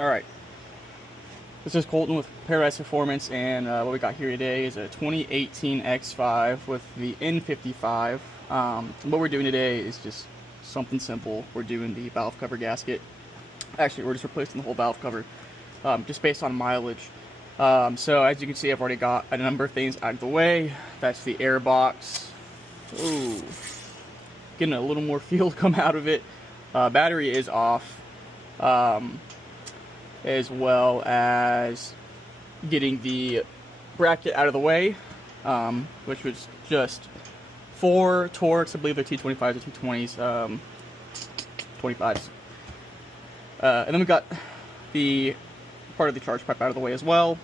Alright, this is Colton with Paradise Performance, and what we got here today is a 2018 X5 with the N55. What we're doing today is just something simple. We're doing the valve cover gasket. Actually, we're just replacing the whole valve cover, just based on mileage. So as you can see, I've already got a number of things out of the way. That's the air box. Ooh, getting a little more fuel come out of it. Battery is off. As well as getting the bracket out of the way, which was just 4 Torx. I believe they're T25s or T20s, 25s. And then we got the part of the charge pipe out of the way as well,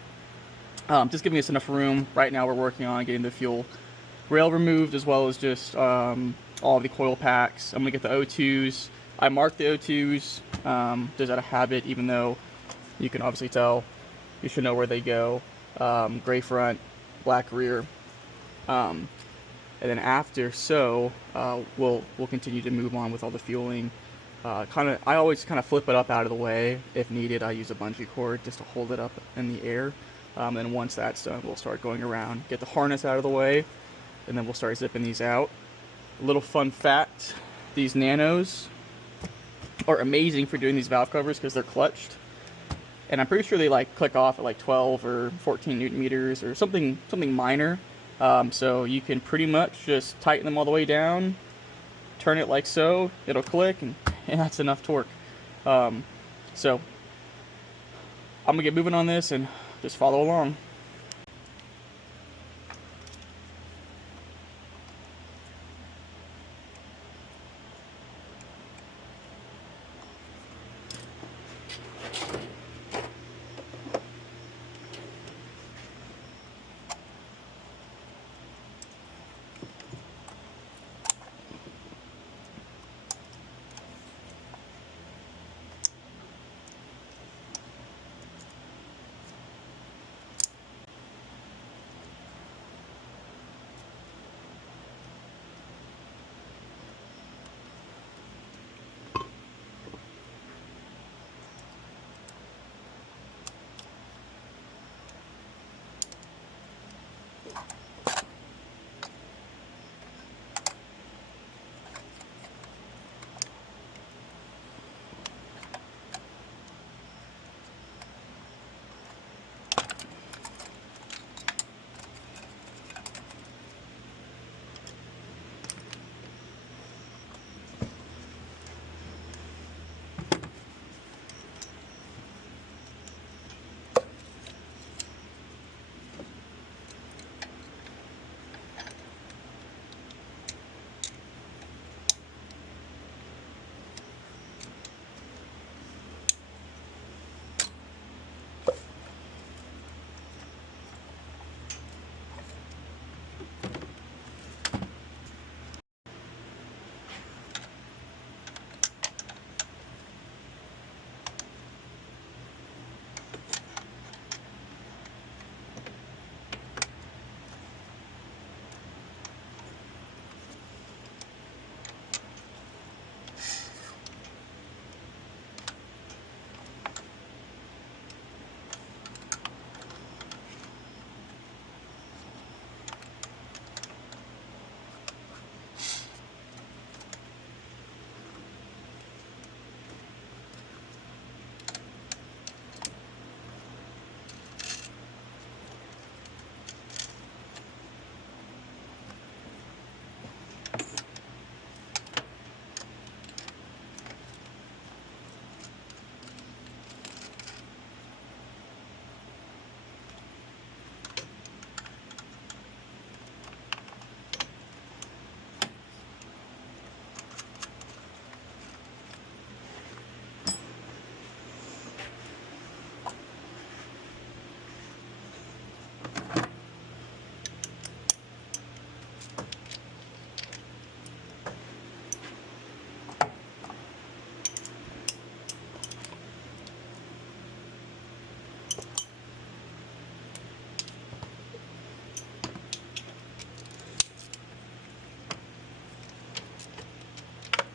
just giving us enough room. Right now we're working on getting the fuel rail removed, as well as just all the coil packs. I'm going to get the O2s. I marked the O2s just out of habit, even though you can obviously tell. You should know where they go. Gray front, black rear. And then after, we'll continue to move on with all the fueling. I always kind of flip it up out of the way. If needed, I use a bungee cord just to hold it up in the air. And once that's done, we'll start going around, get the harness out of the way, and then we'll start zipping these out. A little fun fact, these nanos are amazing for doing these valve covers because they're clutched. And I'm pretty sure they like click off at like 12 or 14 Newton meters or something minor. So you can pretty much just tighten them all the way down, turn it like so, it'll click, and that's enough torque. So I'm gonna get moving on this and just follow along.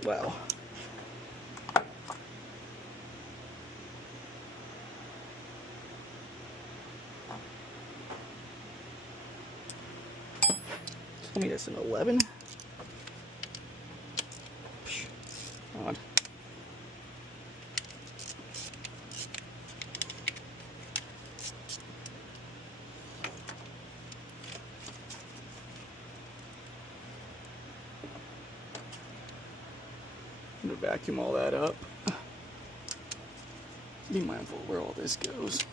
Well, Tell me that's an 11. Odd. I'm gonna vacuum all that up. Be mindful of where all this goes.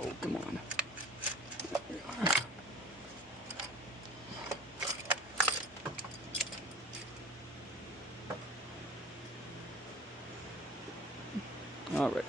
Oh, come on. There we are. All right.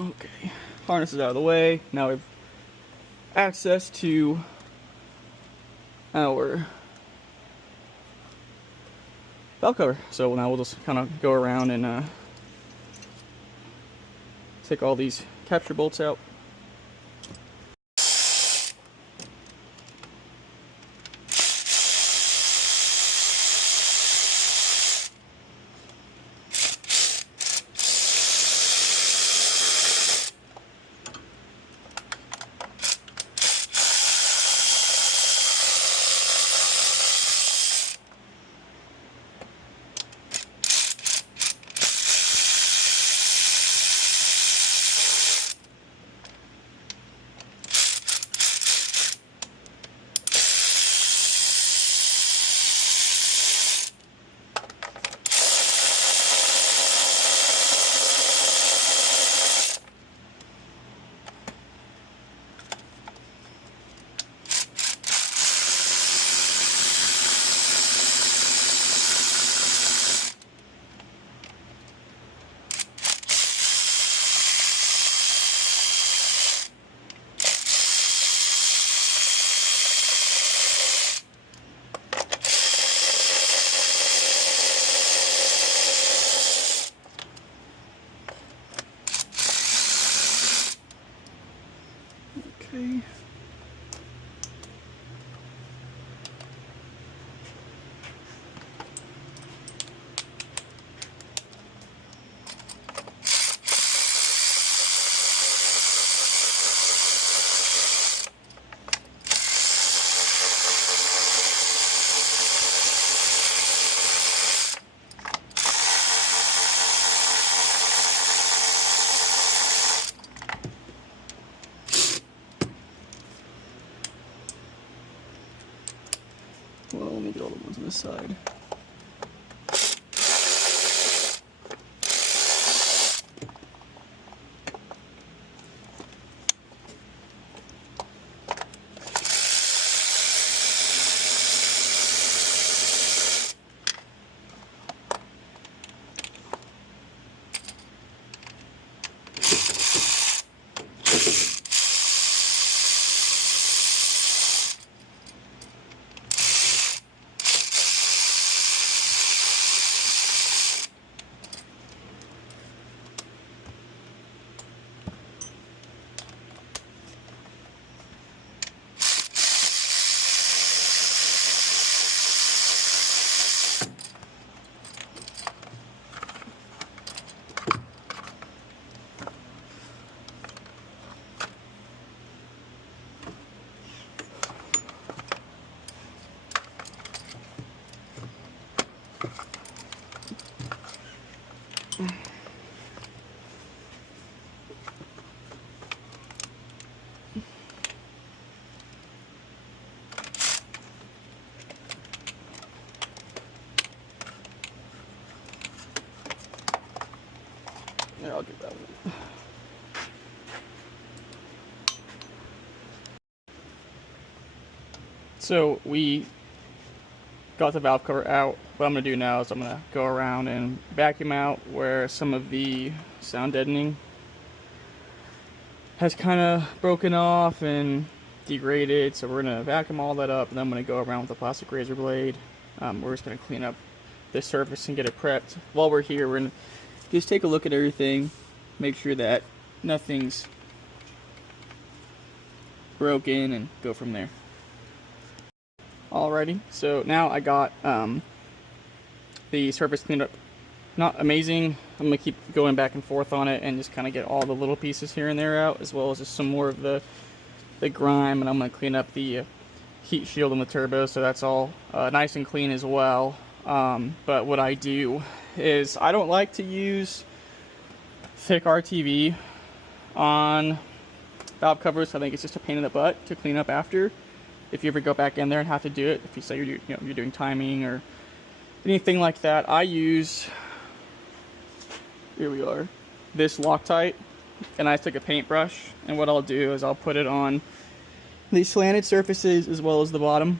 Okay, harness is out of the way. Now we have access to our valve cover. So now we'll just kind of go around and take all these capture bolts out. Well, let me get all the ones on this side. Yeah, I'll get that one. So we got the valve cover out. What I'm going to do now is I'm going to go around and vacuum out where some of the sound deadening has kind of broken off and degraded. So we're going to vacuum all that up, and then I'm going to go around with a plastic razor blade. We're just going to clean up this surface and get it prepped. While we're here, we're going to just take a look at everything, make sure that nothing's broken, and go from there. Alrighty, so now I got the surface cleaned up. Not amazing. I'm gonna keep going back and forth on it and just kind of get all the little pieces here and there out, as well as just some more of the grime, and I'm gonna clean up the heat shield on the turbo, so that's all nice and clean as well. But what I do is I don't like to use thick RTV on valve covers. I think it's just a pain in the butt to clean up after. If you ever go back in there and have to do it, if you say you're doing timing or anything like that, I use, here we are, this Loctite, and I take a paintbrush, and what I'll do is I'll put it on these slanted surfaces as well as the bottom,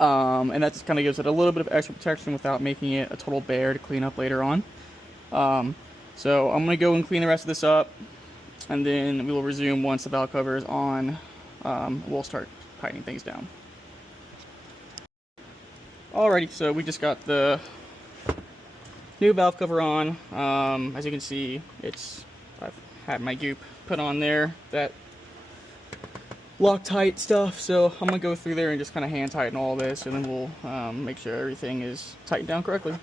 and that just kind of gives it a little bit of extra protection without making it a total bear to clean up later on. So I'm going to go and clean the rest of this up, and then we will resume once the valve cover is on. We'll start tightening things down. Alrighty, so we just got the new valve cover on. As you can see, I've had my goop put on there, that Loctite stuff, so I'm gonna go through there and just kind of hand tighten all this, and then we'll make sure everything is tightened down correctly.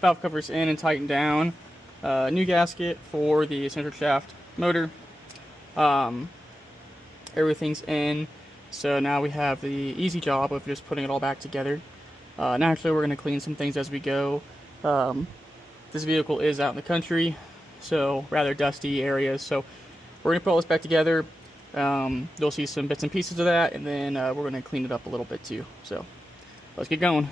Valve cover's in and tightened down. New gasket for the eccentric shaft motor. Everything's in, so now we have the easy job of just putting it all back together. Naturally, we're going to clean some things as we go. This vehicle is out in the country, so rather dusty areas, so we're going to put all this back together. You'll see some bits and pieces of that, and then we're going to clean it up a little bit too. So let's get going.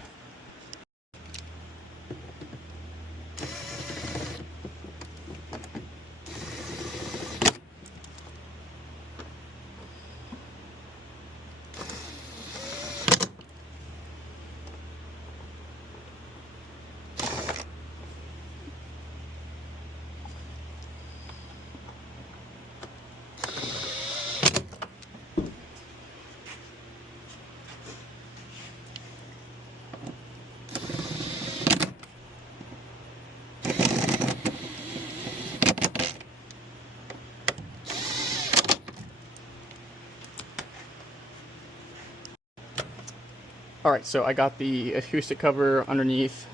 Alright, so I got the acoustic cover underneath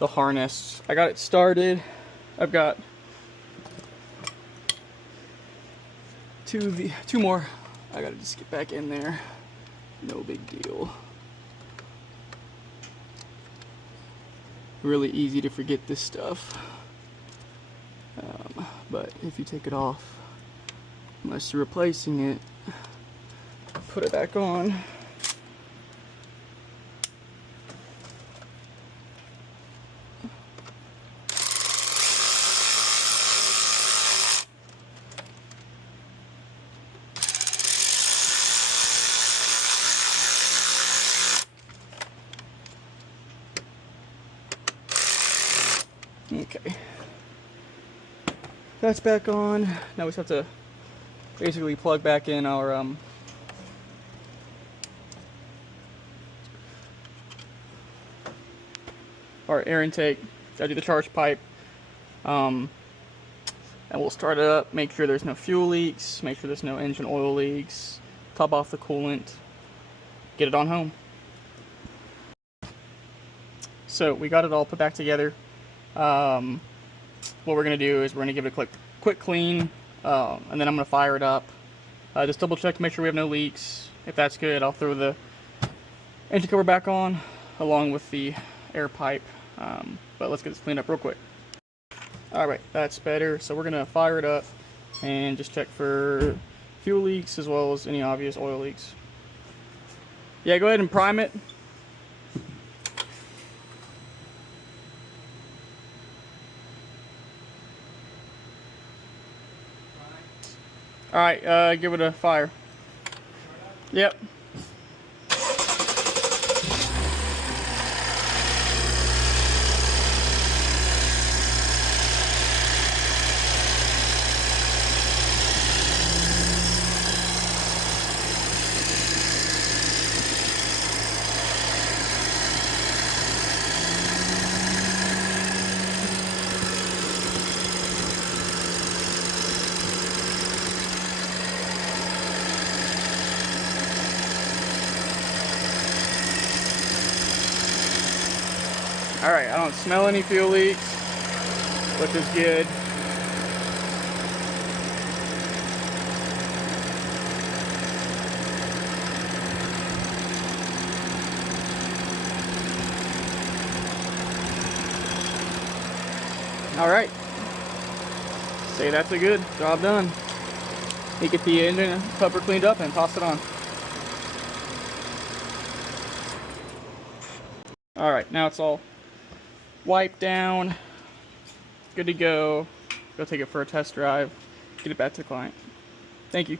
the harness. I got it started. I've got two more. I gotta just get back in there. No big deal. Really easy to forget this stuff. But if you take it off, unless you're replacing it, put it back on. Okay. That's back on. Now we just have to basically plug back in our air intake. Gotta do the charge pipe. And we'll start it up, make sure there's no fuel leaks, make sure there's no engine oil leaks, top off the coolant, get it on home. So we got it all put back together. What we're gonna do is we're gonna give it a quick clean, and then I'm gonna fire it up. Just double check to make sure we have no leaks. If that's good, I'll throw the engine cover back on along with the air pipe. But let's get this cleaned up real quick. Alright, that's better. So we're gonna fire it up and just check for fuel leaks as well as any obvious oil leaks. Yeah, go ahead and prime it. Alright, give it a fire. Yep. Alright, I don't smell any fuel leaks, which is good. Alright, say that's a good job done. You get the engine cover cleaned up and toss it on. Alright, now it's all wiped down, good to go. Go take it for a test drive, get it back to the client. Thank you.